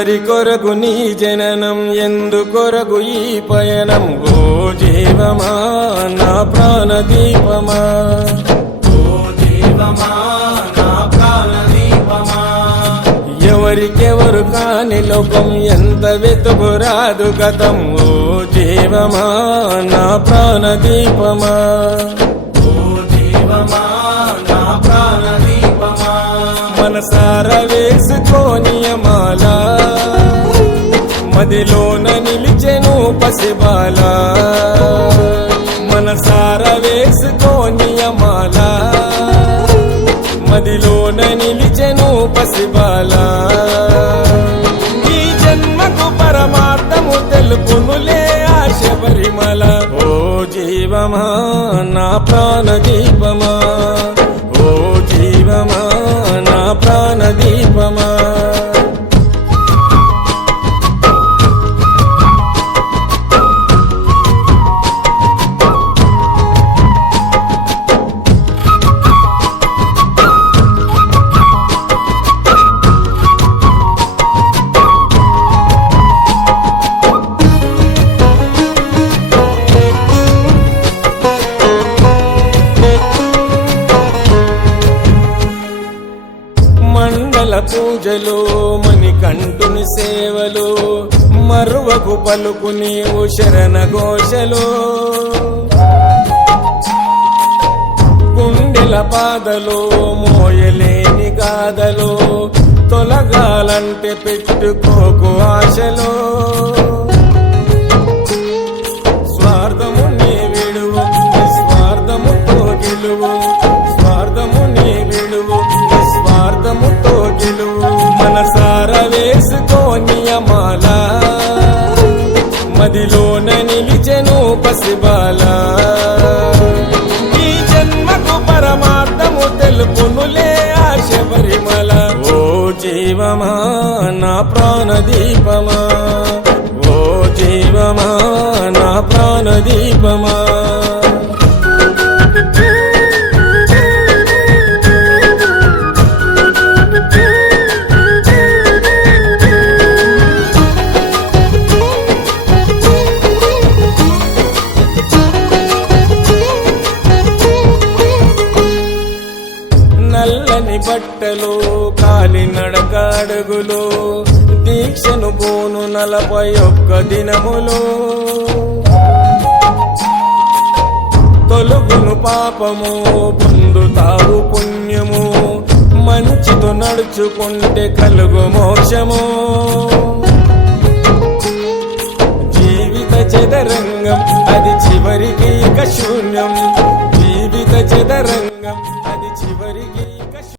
ఎవరి కొరకు నీ జననం, ఎందు కొరకు ఈ పయనం? ఓ జీవమా నా ప్రాణదీపమా, ఓ జీవమా నా ప్రాణదీపమా. ఎవరికెవరు కాని లోకం, ఎంత వెతుకురాదు గతం. ఓ జీవమా నా ప్రాణదీపమా, ఓ జీవమా నా ప్రాణదీపమా. మనసార వేసుకోని మాల, మదిలోన నిలిచెను పసిబాల. మనసార వేసుకోని మాల, మదిలోన నిలిచెను పసిబాల. ఈ జన్మకు పరమార్థము తెలుపునులే ఆశ పరిమళ. ఓ జీవమా నా ప్రాణదీపమా, ఓ జీవమా నా ప్రాణదీపమా. మండల పూజలు, మణికంఠుని సేవలు, మరువకు పలుకు నీవు శరణ ఘోషలు. గుండెల పాదలు, మోయలేని గాథలు, తొలగాలంటే పెట్టుకోకు ఆశలు. స్వార్థము నీ విడువు, నిస్వార్థముతో గెలువు. స్వార్థము నీ విడువు, నిస్వార్థముతో గెలువు. మనసార వేసుకోని మాల, మదిలోన నిలిచెను పసిబాల. ఈ జన్మకు పరమార్థము తెలుపునులే ఆశ పరిమళ. ఓ జీవమా నా ప్రాణదీపమా, ఓ జీవమా నా ప్రాణదీపమా. నల్లని బట్టలు, కాలి నడక అడుగులు, దీక్షను పోను 41 దినములు. తొలుగును పాపము, పొందుతావు పుణ్యము. మంచితో నడుచుకుంటే కలుగు మోక్షము. జీవిత చదరంగం అది చివరికి ఇక శూన్యం. జీవిత చదరంగం అది చివరికి